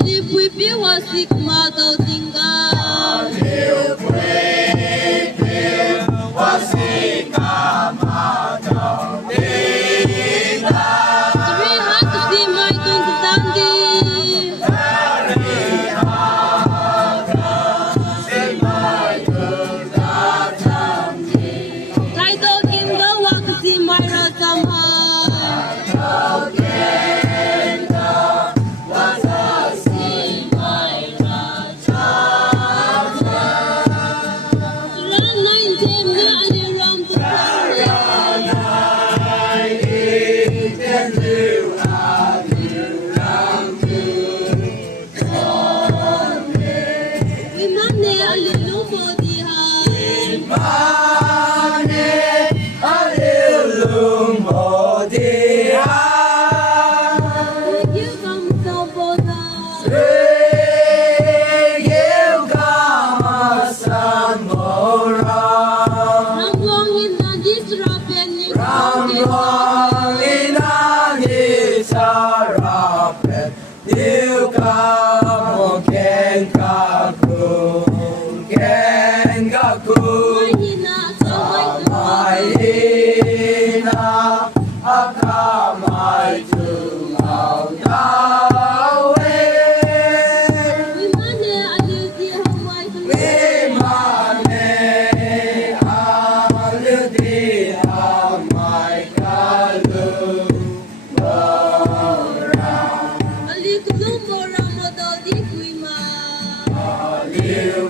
Ali pui pi wa sigma tau tinga. Ali pui pi wa sigma tau tinga. Three hot to see my tung tandi. Three hot to see my tung tandi. Try to kin the walk to see my rasama. You